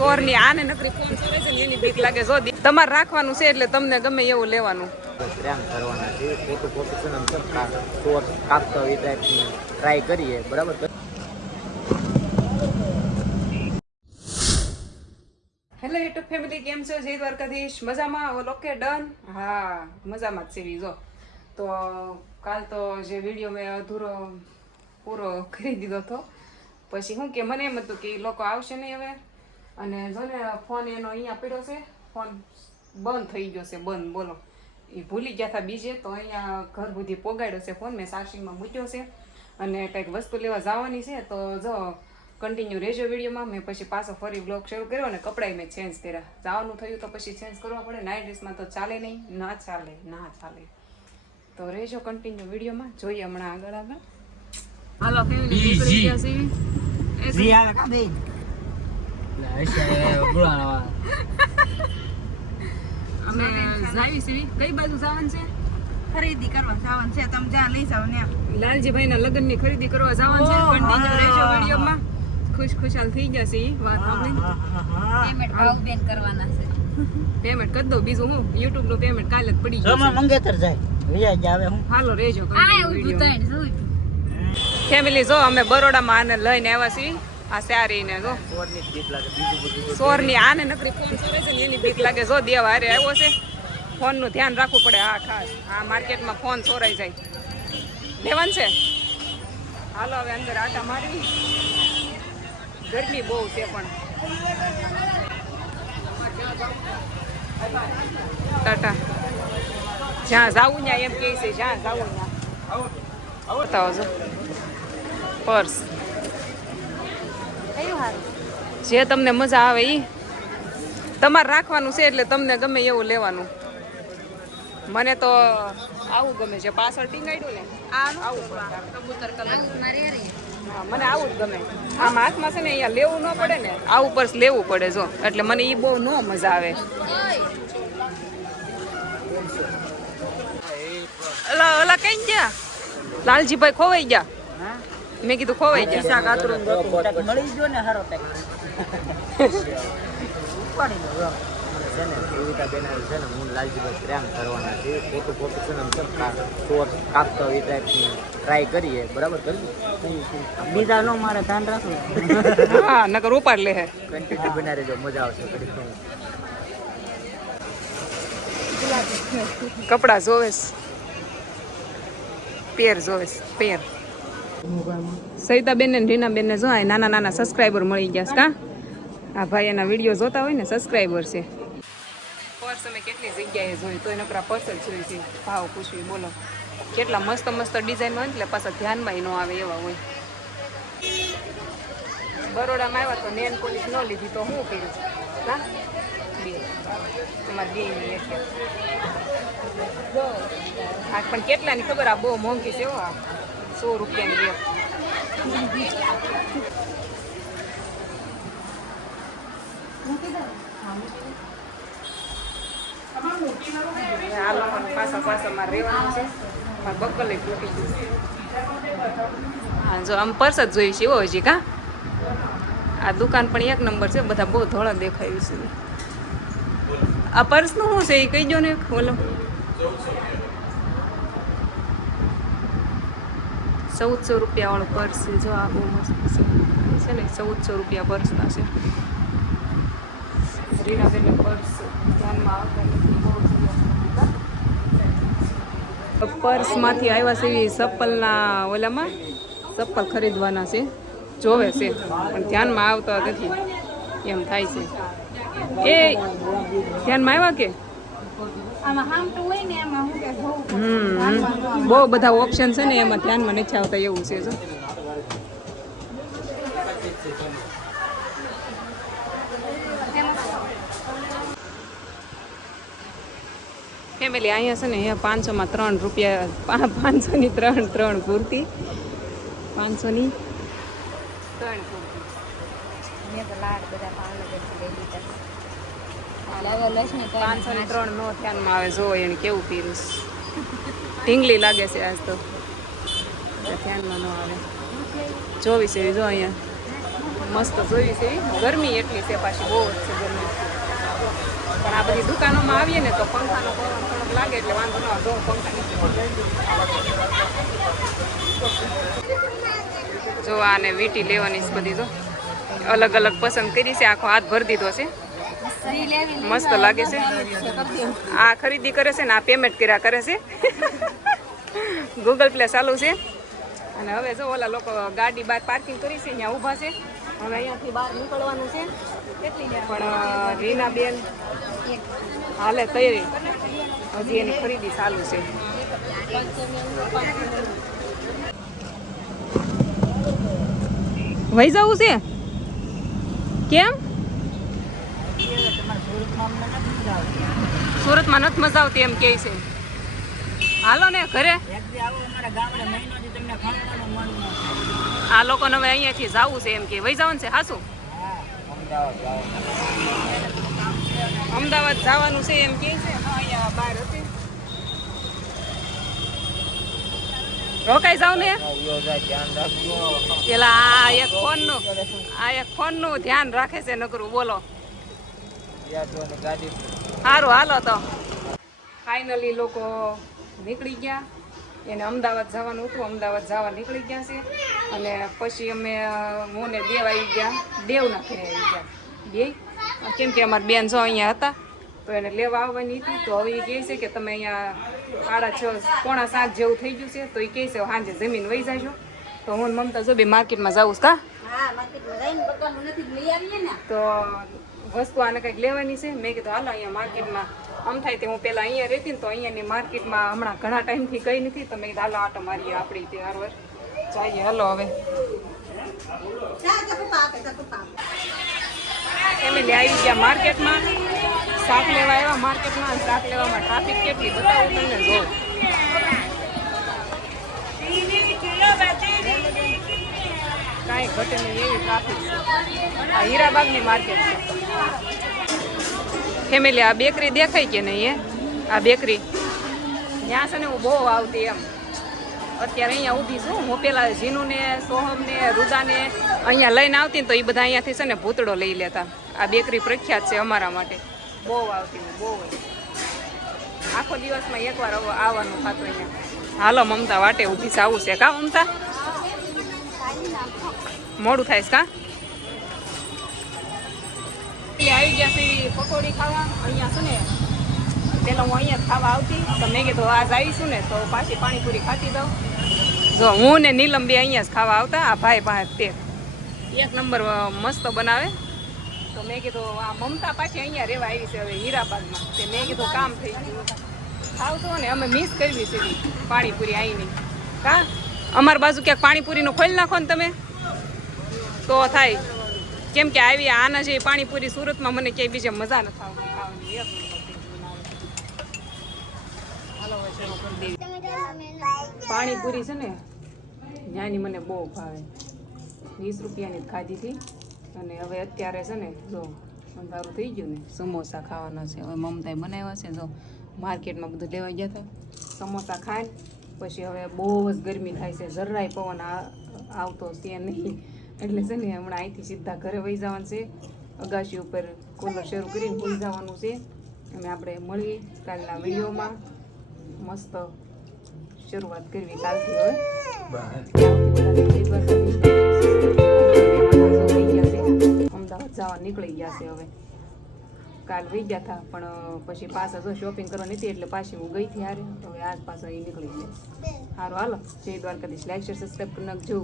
સોરની આને નકરી ફોન કરે છે ને એની બીક લાગે. જો તમારે રાખવાનું છે એટલે તમને ગમે એવું લેવાનું. પ્રેમ કરવાના છે. ખોટું ખોટું છે ને કા- ચોર કાપતા હોય એ ટ્રાય કરીએ. બરાબર? હેલો યુટ્યુબ ફેમિલી કેમ છો? જય દ્વારકાધીશ. મજામાં? ઓકે ડન હા મજામાં જ સેવી જો તો કાલ તો જે વીડિયો મેં અધૂરો પૂરો કરી દીધો હતો. પછી શું કે મને એમ હતું કે લોકો આવશે નહીં હવે? અને જો ને ફોન એનો અહીંયા પડ્યો છે ફોન બંધ થઈ ગયો છે બંધ બોલો. એ ભૂલી ગયા હતા બીજે તો અહીંયા ઘર સુધી પોગાડ્યો છે ફોન મેં ચાર્જિંગમાં મૂક્યો છે. અને કંઈક વસ્તુ લેવા જવાની છે તો જો કન્ટિન્યુ રહેજો વિડીયોમાં મેં પછી પાછો ફરી બ્લોગ શરૂ કર્યો અને કપડાય મેં ચેન્જ કર્યા. જવાનું થયું તો પછી ચેન્જ કરવા પડે નાઇટ ડ્રેસમાં તો ચાલે નહીં ના ચાલે ના ચાલે. તો રહેજો કન્ટિન્યુ વિડીયોમાં જોઈએ હમણાં આગળ આગળ. હાલો કેવી બેન અમે જાવી છીએ. કઈ બાજુ જવાનું છે? ખરીદી કરવા જવાનું છે. તમે જ્યાં લઈ જાવ ને લાલજીભાઈના લગ્નની ખરીદી કરવા જવાનું છે. કન્ટિન્યુ રહેજો વિડીયોમાં ખુશ ખુશાલ થઈ જશે વાત સાંભળીને પેમેન્ટ ભાવ બેન કરવાના છે. પેમેન્ટ કરી દો. બીજું હું? યુટ્યુબનું પેમેન્ટ કાલે જ પડી મંગેતર જાય. વ્યાજ આવે હું. હાલો રહેજો આ ફેમિલી જો અમે બરોડામાં આને લઈને આવ્યા છીએ. આ જો ચોરની જ. બધું સોરની આને નકરી ફોન કરે છે ને એની બીક લાગે. જો દેવા હારે આવ્યો છે, ફોનનું ધ્યાન રાખવું પડે. હા, ખાસ. આ માર્કેટમાં ફોન ચોરાઈ જાય. લેવાનું છે? હાલો, હવે અંદર આટા મારી ગરમી બહુ છે પણ. ટાટા. જ્યાં જાવું ત્યાં એમ કહે છે, જ્યાં જાવું ત્યાં. બતાવો પર્સ. જે તમને મજા આવે ઈ. તમારે રાખવાનું છે એટલે તમને ગમે એવું લેવાનું. મને તો આવું ગમે છે. પાછળ ટીંગાડ્યું ને? આવું કબૂતર કલર. મને આવું જ ગમે. આમ હાથમાં છે ને અહીંયા લેવું ન પડે ને આવું પર્સ લેવું પડે જો. એટલે મને ઈ બહુ ન મજા આવે. ઓલા ઓલા કઈ ગયા? લાલજીભાઈ ખોવાઈ ગયા? મેં કીધું ખોવાઈ જાય શાક આતરું મળી ગયો ને હારો ટેક ઉપાડી લો છે ને કવિતા બેન છે ને હું લાલજીભાઈ પ્રેમ કરવાના છે. ખોટું ખોટું છે ને આમ ચોર કાપતા એ ટાઈપની ટ્રાય કરીએ. બરાબર કર્યું બીજા નો મારે ધ્યાન રાખવું. હા નકર ઉપાડ લે હે. કન્ટિન્યુ બના રહેજો મજા આવશે કપડા જોવેશ પેર જોવેશ પેર. સવિતાબેન ને રીનાબેન ને જો આ નાના નાના સબસ્ક્રાઈબર મળી ગયા છે, કા? આ ભાઈ એના વીડિયો જોતા હોય ને સબસ્ક્રાઈબર છે. પર્સ અમે કેટલી જગ્યાએ જોઈ તો નકરા પર્સ જ ભાવ પૂછવી, બોલો. કેટલા મસ્ત મસ્ત ડિઝાઇન હોય એટલે પાછા ધ્યાનમાં ન આવે એવા હોય. બરોડામાં આવ્યા તો નેન પોલીસ ન લીધી, તો હું કર્યું? હા? બે. તમારે બે ની. પણ કેટલાની ખબર? આ બહુ મોંઘી છે હો આ. સો રૂપિયાની એક આ રહેવાનું છે પણ હા, જો આમ પર્સ જ જોઈ છે, એવો હજી કા? આ દુકાન પણ એક નંબર છે, બધા બહુ ધોળા દેખાયું છે. આ પર્સનું શું છે, એ કહી દો ને ચૌદસો રૂપિયાવાળો પર્સ છે. જો આ બહુ મસ્ત છે. છે ને? ચૌદસો રૂપિયા પર્સના છે. રીનાબેનનો પર્સ ધ્યાનમાં આવતા. પર્સમાંથી આવ્યા છે એવી ચપ્પલના ઓલામાં. ચપ્પલ ખરીદવાના છે. જોવે છે. પણ ધ્યાનમાં આવતા નથી. એમ થાય છે. એ ધ્યાનમાં આવ્યા કે? આમાં હામટું હોય ને એમાં હું કે હમ. બહુ બધા ઓપ્શન છે ને એમાં ધ્યાનમાં નથી આવતા એવું છે જો. ફેમિલી અહીંયા છે ને અહીંયા પાંચસોમાં ત્રણ રૂપિયા પાંચસોની ત્રણ ત્રણ કુર્તી. પાંચસોની. ત્રણ કુર્તી. પાંચસો ને ત્રણ નો ધ્યાનમાં આવે જો એને કેવું પીરું ઢીંગલી લાગે છે આજ તો. ધ્યાનમાં ન આવે. જોવી છે, જો અહીંયા. મસ્ત જોઈ છે. ગરમી એટલી છે પાછી, બહુ જ છે ગરમી. પણ આ બધી દુકાનોમાં આવીએ ને તો પંખાનો થોડોક લાગે, એટલે વાંધો ન આવે. પંખા જો આને વીટી લેવાની છે બધી, જો. અલગ અલગ પસંદ કરી છે. આખો હાથ ભરી દીધો છે. મસ્ત લાગે છે. આ ખરીદી કરે છે ને, આ પેમેન્ટ કર્યા કરે છે. ગૂગલ પ્લે ચાલુ છે. અને હવે જો ઓલા લોકો ગાડી બહાર પાર્કિંગ કરી છે ત્યાં ઊભા છે. હવે અહીંયાથી બહાર નીકળવાનું છે. પણ રીના બેન હાલે તૈયારી. હજી એની ખરીદી ચાલુ છે. વહી જવું છે? કેમ? સુરતમાં નથી મજા આવતી એમ કે છે. હાલો ને ઘરે. આ લોકોને હવે અહીંયાથી જવું છે એમ કે વહી જવાનું છે હાસુ? અમદાવાદ જવાનું છે એમ કે અહીંયા રોકાઈ જાવ ને. પેલા આ એક ફોનનું, આ એક ફોનનું ધ્યાન રાખે છે નકરું, બોલો. સારું હાલો તો. ફાઇનલી લોકો નીકળી ગયા. એને અમદાવાદ જવાનું હતું. અમદાવાદ જવા નીકળી ગયા છે. અને પછી અમે હું ને દેવ આવી ગયા. દેવના ઘરે આવી ગયા. બે કેમ કે અમારા બેન જો અહીંયા હતા તો એને લેવા આવવાની હતી. તો હવે એ કહે છે કે તમે અહીંયા સાડા છ પોણા સાત જેવું થઈ ગયું છે. તો એ કહે છે સાંજે જમીન વહી જાજો. તો હું મમતા જો બે માર્કેટમાં જાઉં છું કા? તો વસ્તુ આને કંઈક લેવાની છે. મેં કીધું, હાલો, અહીંયા માર્કેટમાં આમ થાય તે હું પહેલાં અહીંયા રહેતી ને તો અહીંયાની માર્કેટમાં હમણાં ઘણા ટાઈમથી ગઈ નથી. તો મેં કીધું, હાલો, આટો મારીએ આપણી તે હારવાર જઈએ, હાલો, હવે. ફેમિલી આવી ગયા માર્કેટમાં. શાક લેવા આવ્યા માર્કેટમાં શાક લેવામાં ટ્રાફિક કેટલી બતાવું તમને જો. કાંઈ ઘટે નહીં એવી ટ્રાફિક છે. આ હીરાબાગની માર્કેટ છે. ફેમિલી, આ બેકરી દેખાય કે નહીં એ આ બેકરી. ત્યાં છે ને હું બહુ આવતી એમ. અત્યારે અહીંયા ઊભી છું. હું પેલા જીનુને સોહમને, રુદાને અહીંયા લઈને આવતી તો એ બધા અહીંયાથી છે ને ભૂતડો લઈ લેતા. આ બેકરી પ્રખ્યાત છે અમારા માટે. બહુ આવતી હું બહુ. આખો દિવસમાં એકવાર આવ- આવવાનું થતું અહીંયા. હાલો, મમતા વાટે ઊભી છે. આવું છે કા મમતા? મોડું થાય છે કા? એટલે આવી ગયા છે, પકોડી ખાવા. અહીંયા છે ને પેલા હું અહીંયા ખાવા આવતી. તો મેં કીધું, આજ આવીશું ને, તો પાછી પાણીપુરી ખાતી દઉં જો હું ને નીલમ બે અહીંયા જ ખાવા આવતા, આ ભાઈ પાસે તે એક નંબર મસ્ત બનાવે. તો મેં કીધું, આ મમતા પાછી અહીંયા રહેવા આવી છે હવે હીરાબાદમાં તે મેં કીધું, કામ થઈ ગયું. ખાવતો ને, અમે મિસ કરવી છે પાણીપુરી આવીની. કા? અમારી બાજુ ક્યાંક પાણીપુરીનું ખોલી નાખો ને તમે. તો થાય. કેમ કે આવી આના જે પાણીપુરી સુરતમાં મને ક્યાંય બીજે મજા નથી આવતી. ખાવાની પાણીપુરી છે ને, ત્યાંની મને બહુ ભાવે. વીસ રૂપિયાની ખાધી હતી. અને હવે અત્યારે છે ને, જો અંધારું થઈ ગયું ને, સમોસા ખાવાના છે. હવે મમતાએ બનાવ્યા છે, જો માર્કેટમાં બધું લેવા ગયા હતા. સમોસા ખાય પછી હવે બહુ જ ગરમી થાય છે. જરાય પવન આવતો છે નહીં. એટલે છે ને હમણાં અહીંથી સીધા ઘરે વહી જવાનું છે. અગાશી ઉપર કોલર શરૂ કરીને ભૂલી જવાનું છે. અને આપણે મળીએ કાલના વિડીયોમાં. મસ્ત શરૂઆત કરવી કાલથી હવે. અમદાવાદ જવા નીકળી ગયા છે હવે. કાલ વહી ગયા હતા પણ પછી પાછા જો શોપિંગ કરવાની હતી એટલે પાછી હું ગઈ હતી હારે. તો હવે આજ પાછા એ નીકળી ગઈ. સારું હાલો. જય દ્વારકાધીશ. લાઈક શેર સબસ્ક્રાઈબ કરી નાખજો.